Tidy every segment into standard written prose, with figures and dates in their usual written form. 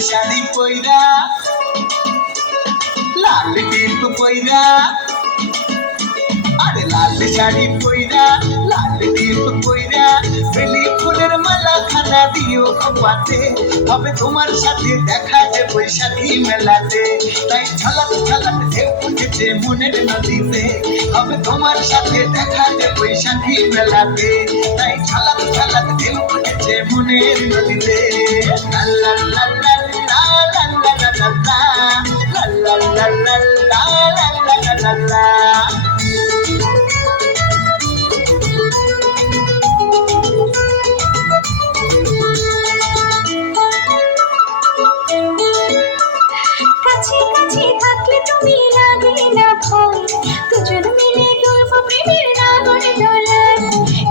শাড়ি পইরা লাল টিপ পইরা আরে লাল শাড়ি পইরা লাল টিপ পইরা বেলি ফুলের মালা খানা দিও খোপাতে হবে তোমার সাথে দেখা যে বৈশাখী মেলাতে তাই ঝলক ঝলক ঢেউ উঠেছে মনের নদীতে হবে তোমার সাথে দেখা যে বৈশাখী মেলাতে তাই ঝলক ঝলক ঢেউ উঠেছে মনের নদীতে লা লা লা লা লা লা লা লা লা লা লা লা লা লা। কাছে কাছে থাকলে তুমি লাগে না ভয় দুজন মিলে দুলবো প্রেমের নাগর দোলায়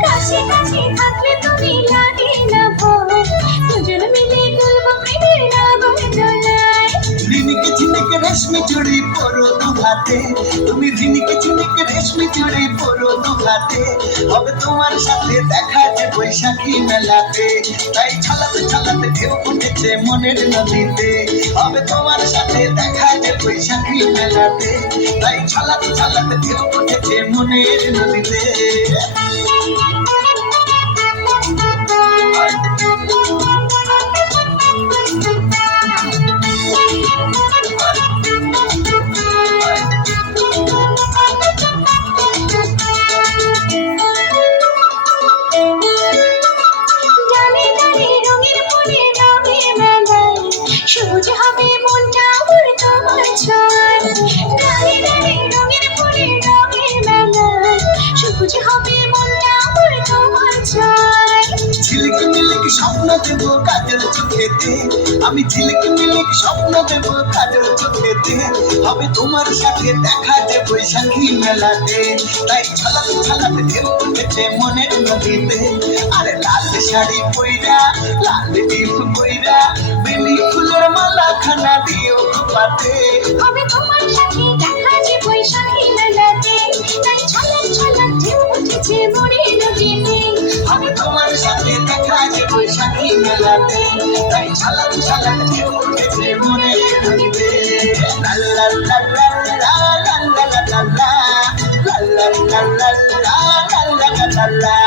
কাছে কাছে থাকলে তুমি লাগে না ভয় দুজন মিলে দুলবো প্রেমের নাগর দোলায় ঝিনিকে ঝিনিকে রেশমি চুড়ি পরো দুহাতে তুমি ঝিনিকে ঝিনিকে রেশমি চুড়ি পরো দুহাতে হবে তোমার সাথে দেখা যে বৈশাখী মেলাতে তাই ছলাতে ছলাতে ঢেউ উঠেছে মনের নদীতে হবে তোমার সাথে দেখা যে বৈশাখী মেলাতে তাই ছলাতে ছলাতে ঢেউ উঠেছে মনের নদীতে। সবুজ হবে মনটা আমার তোমার ছোঁয়ায় ডালে ডালে রঙের ফুলে রঙের মেলায় সবুজ হবে মনটা আমার তোমার ছোঁয়ায় ঝিলিকি মিলিকি স্বপ্ন দেবো কাজল চোখেতে আমি ঝিলিকি মিলিকি স্বপ্ন দেবো কাজল চোখেতে হবে তোমার সাথে দেখা যে বৈশাখী মেলাতে তাই ঝলক ঝলক ঢেউ উঠেছে মনের নদীতে আরে লাল শাড়ি পইরা লাল টিপ পইরা বেলি ফুলের মালা খানা দিও খোপাতে হবে তোমার সাথে দেখা যে বৈশাখী মেলাতে তাই ঝলক ঝলক ঢেউ উঠেছে মনের নদীতে হবে তোমার সাথে দেখা যে বৈশাখী মেলাতে তাই ঝলক ঝলক ঢেউ উঠেছে মনের নদীতে লা লা লা লা লা লা লা লা লা লা লা লা লা লা লা লা লা লা।